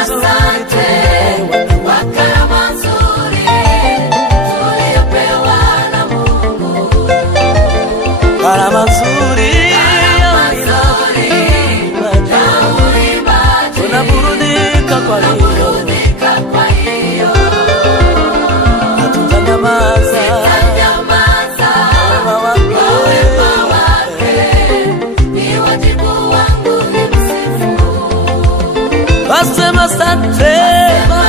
asante kwa karama nzuri tuliyopewa na Mungu. Karama nzuri tunaburudika kwa hiyo, hatutanyamaza wema wake, ni wajibu wangu nimsifu. Wasema asante kwa